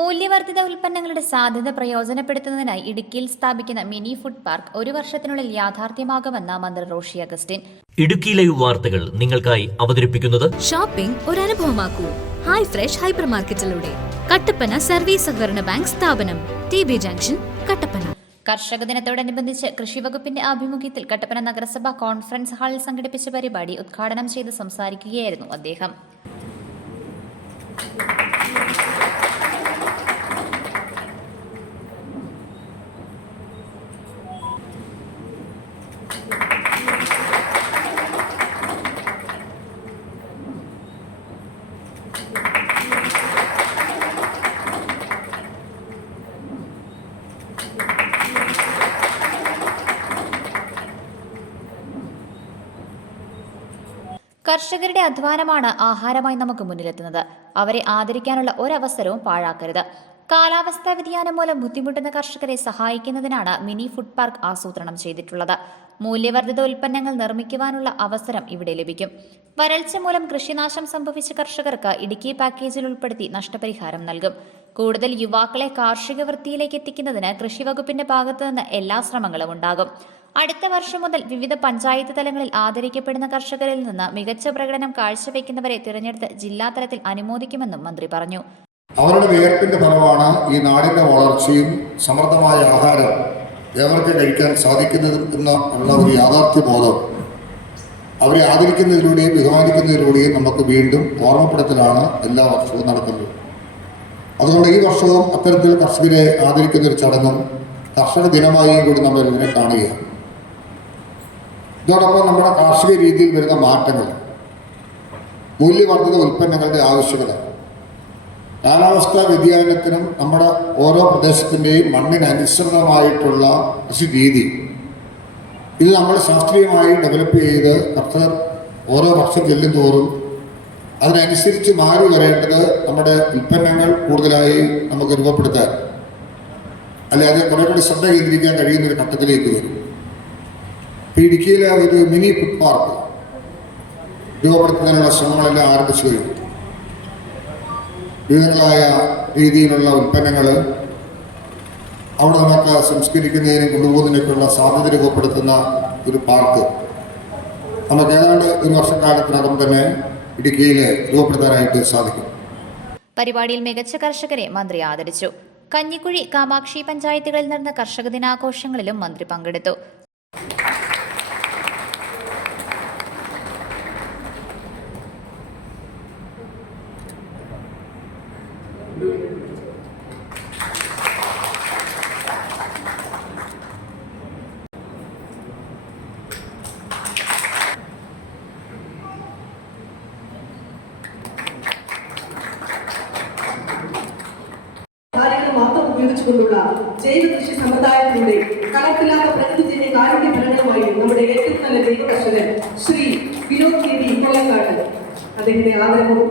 മൂല്യവർദ്ധിത ഉൽപ്പന്നങ്ങളുടെ സാധ്യത പ്രയോജനപ്പെടുത്തുന്നതിനായി ഇടുക്കിയിൽ സ്ഥാപിക്കുന്ന മിനി ഫുഡ് പാർക്ക് ഒരു വർഷത്തിനുള്ളിൽ യാഥാർത്ഥ്യമാകുമെന്ന് മന്ത്രി റോഷി അഗസ്റ്റിൻ. ഇടുക്കി ലൈവ് വാർത്തകൾ നിങ്ങൾക്കായി അവതരിപ്പിക്കുന്നത് ഷോപ്പിംഗ് ഒരു അനുഭവമാക്കൂ. ഹൈ ഫ്രഷ് ഹൈപ്പർ മാർക്കറ്റിലൂടെ കട്ടപ്പന സർവീസ് സഹകരണ ബാങ്ക് സ്ഥാപനം, TB ജംഗ്ഷൻ, കട്ടപ്പന. കർഷക ദിനത്തോടനുബന്ധിച്ച് കൃഷിവകുപ്പിന്റെ ആഭിമുഖ്യത്തിൽ കട്ടപ്പന നഗരസഭ കോൺഫറൻസ് ഹാളിൽ സംഘടിപ്പിച്ച പരിപാടി ഉദ്ഘാടനം ചെയ്ത് സംസാരിക്കുകയായിരുന്നു അദ്ദേഹം. കർഷകരുടെ അധ്വാനമാണ് ആഹാരമായി നമുക്ക് മുന്നിലെത്തുന്നത്. അവരെ ആദരിക്കാനുള്ള ഒരവസരവും പാഴാക്കരുത്. കാലാവസ്ഥാ വ്യതിയാനം മൂലം ബുദ്ധിമുട്ടുന്ന കർഷകരെ സഹായിക്കുന്നതിനാണ് മിനി ഫുഡ് പാർക്ക് ആസൂത്രണം ചെയ്തിട്ടുള്ളത്. മൂല്യവർദ്ധിത ഉൽപ്പന്നങ്ങൾ നിർമ്മിക്കുവാനുള്ള അവസരം ഇവിടെ ലഭിക്കും. വരൾച്ച മൂലം കൃഷിനാശം സംഭവിച്ച കർഷകർക്ക് ഇടുക്കി പാക്കേജിൽ ഉൾപ്പെടുത്തി നഷ്ടപരിഹാരം നൽകും. കൂടുതൽ യുവാക്കളെ കാർഷിക വൃത്തിയിലേക്ക് എത്തിക്കുന്നതിന് കൃഷിവകുപ്പിന്റെ ഭാഗത്തുനിന്ന് എല്ലാ ശ്രമങ്ങളും ഉണ്ടാകും. അടുത്ത വർഷം മുതൽ വിവിധ പഞ്ചായത്ത് തലങ്ങളിൽ ആദരിക്കപ്പെടുന്ന കർഷകരിൽ നിന്ന് മികച്ച പ്രകടനം കാഴ്ചവെക്കുന്നവരെ തിരഞ്ഞെടുത്ത് ജില്ലാതലത്തിൽ അനുമോദിക്കുമെന്നും മന്ത്രി പറഞ്ഞു. അവരുടെ വിയർപ്പിന്റെ ഫലമാണ് ഈ നാടിന്റെ വളർച്ചയും സമൃദ്ധമായ ആഹാരം ഏവർക്ക് കഴിക്കാൻ സാധിക്കുന്നതും എന്നുള്ള ഒരു യാഥാർത്ഥ്യബോധം അവരെ ആദരിക്കുന്നതിലൂടെയും ബഹുമാനിക്കുന്നതിലൂടെയും നമുക്ക് വീണ്ടും ഓർമ്മപ്പെടുത്തലാണ് എല്ലാ വർഷവും നടക്കുന്നത്. അതുകൊണ്ട് ഈ വർഷവും അത്തരത്തിൽ കർഷകരെ ആദരിക്കുന്ന ഒരു ചടങ്ങും കർഷക ദിനമായും കൂടി നമ്മൾ ഇതിനെ കാണുകയാണ്. ഇതോടൊപ്പം നമ്മുടെ കാർഷിക രീതിയിൽ വരുന്ന മാറ്റങ്ങൾ, മൂല്യവർദ്ധിത ഉൽപ്പന്നങ്ങളുടെ ആവശ്യകത, കാലാവസ്ഥാ വ്യതിയാനത്തിനും നമ്മുടെ ഓരോ പ്രദേശത്തിൻ്റെയും മണ്ണിനനുസൃതമായിട്ടുള്ള കൃഷി രീതി, ഇത് നമ്മൾ ശാസ്ത്രീയമായി ഡെവലപ്പ് ചെയ്ത് കർഷകർ ഓരോ വർഷം ചെല്ലുന്തോറും അതിനനുസരിച്ച് മാറി വരേണ്ടത് നമ്മുടെ ഉൽപ്പന്നങ്ങൾ കൂടുതലായി നമുക്ക് രൂപപ്പെടുത്താൻ, അല്ലാതെ കുറെ കൂടി ശ്രദ്ധ കേന്ദ്രീകരിക്കാൻ കഴിയുന്നൊരു ഘട്ടത്തിലേക്ക് വരും. ഇടുക്കിയിലെ ഒരു മിനി ഫുഡ് പാർക്ക് രൂപപ്പെടുത്തുന്നതിനുള്ള ശ്രമങ്ങളെല്ലാം ആരംഭിച്ചു കഴിഞ്ഞു. വിവിധങ്ങളായ രീതിയിലുള്ള ഉൽപ്പന്നങ്ങൾ അവിടെ നമുക്ക് സംസ്കരിക്കുന്നതിനും കൊണ്ടുപോകുന്നതിനൊക്കെയുള്ള സാധ്യത രൂപപ്പെടുത്തുന്ന ഒരു പാർക്ക് നമുക്ക് ഏതാണ്ട് ഒരു വർഷക്കാലത്തിനകം തന്നെ ഇടുക്കിയിൽ രൂപപ്പെടുത്താനായിട്ട് സാധിക്കും. പരിപാടിയിൽ മികച്ച കർഷകരെ മന്ത്രി ആദരിച്ചു. കഞ്ഞിക്കുഴി, കാമാക്ഷി പഞ്ചായത്തുകളിൽ നടന്ന കർഷക ദിനാഘോഷങ്ങളിലും മന്ത്രി പങ്കെടുത്തു. മാത്രം ഉപയോഗിച്ചുകൊണ്ടുള്ള ജൈവ കൃഷി സമ്പ്രദായത്തിലൂടെ കണക്കില്ലാത്ത പ്രകൃതിജന്യ കാരുണ്യ ഫലങ്ങളുമായി നമ്മുടെ ഏറ്റവും നല്ല ജൈവ കർഷകൻ ശ്രീ വിനോദ് KD കൊല്ലക്കാട്, അദ്ദേഹത്തെ ആദരവും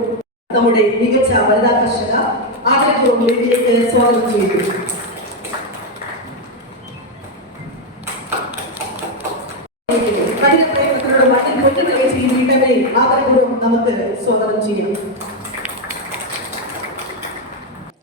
നമ്മുടെ മികച്ച വനിതാ കർഷക ആദരവും വേദിയിലേക്ക് സ്വാഗതം ചെയ്തു. കഠിന പ്രയത്നത്തിലൂടെ മണ്ണിൽ കൊണ്ടുവരിക ചെയ്യുന്നവരെ ആദരവും നമുക്ക് സ്വാഗതം ചെയ്യാം.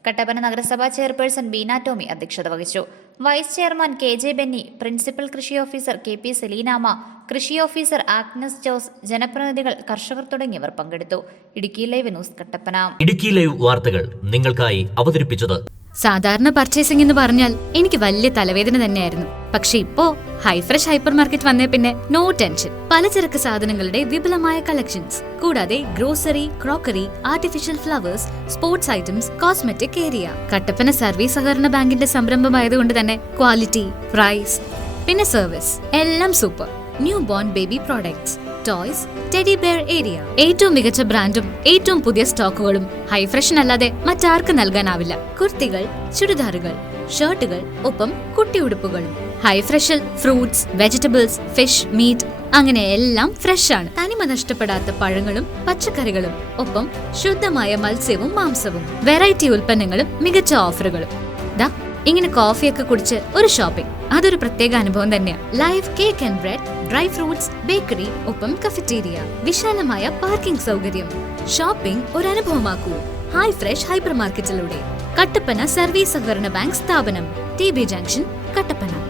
കട്ടപ്പന നഗരസഭാ ചെയർപേഴ്സൺ ബീന ടോമി അധ്യക്ഷത വഹിച്ചു. Vice chairman KJ Benny, principal കൃഷി ഓഫീസർ KP സെലീനാമ, കൃഷി ഓഫീസർ ആഗ്നസ് ജോസ്, ജനപ്രതിനിധികൾ, കർഷകർ തുടങ്ങിയവർ പങ്കെടുത്തു. Idukki live news Kattappana. Idukki live വാർത്തകൾ നിങ്ങൾക്കായി അവതരിപ്പിച്ചത്. സാധാരണ പർച്ചേസിംഗ് എന്ന് പറഞ്ഞാൽ എനിക്ക് വലിയ തലവേദന തന്നെയായിരുന്നു. പക്ഷെ ഇപ്പോ ഹൈ ഫ്രഷ് ഹൈപ്പർ മാർക്കറ്റ് വന്നേ പിന്നെ നോ ടെൻഷൻ. പലചരക്ക് സാധനങ്ങളുടെ വിപുലമായ കളക്ഷൻസ്, കൂടാതെ grocery, crockery, artificial flowers, sports items, cosmetic area. Kattappana service സഹകരണ ബാങ്കിന്റെ സംരംഭമായതുകൊണ്ട് തന്നെ ക്വാളിറ്റി, പ്രൈസ്, പിന്നെ സർവീസ് എല്ലാം super. New born baby products, toys, teddy bear area. ഏറ്റവും മികച്ച ബ്രാൻഡും ഏറ്റവും പുതിയ സ്റ്റോക്കുകളും ഹൈ ഫ്രഷൻ അല്ലാതെ മറ്റാർക്ക് നൽകാനാവില്ല. കുർത്തികൾ, ചുരിദാറുകൾ, ഷർട്ടുകൾ, ഒപ്പം കുട്ടിയുടുപ്പുകളും. ഹൈ ഫ്രഷിൽ ഫ്രൂട്ട്സ്, വെജിറ്റബിൾസ്, ഫിഷ്, മീറ്റ്, അങ്ങനെ എല്ലാം ഫ്രഷ് ആണ്. തനിമ നഷ്ടപ്പെടാത്ത പഴങ്ങളും പച്ചക്കറികളും, ഒപ്പം ശുദ്ധമായ മത്സ്യവും മാംസവും. വെറൈറ്റി ഉൽപ്പന്നങ്ങളും മികച്ച ഓഫറുകളും. ദാ ഇങ്ങനെ കോഫിയൊക്കെ കുടിച്ച് ഒരു ഷോപ്പിംഗ്, അതൊരു പ്രത്യേക അനുഭവം തന്നെയാണ്. Live cake and bread, dry fruits, bakery, ഒപ്പം കഫറ്റീരിയ, വിശാലമായ പാർക്കിംഗ് സൗകര്യം. ഷോപ്പിംഗ് ഒരു അനുഭവമാക്കൂ ഹൈ ഫ്രഷ് ഹൈപ്പർ മാർക്കറ്റിലൂടെ. കട്ടപ്പന സർവീസ് സഹകരണ ബാങ്ക് സ്ഥാപനം, TB ജംഗ്ഷൻ, കട്ടപ്പന.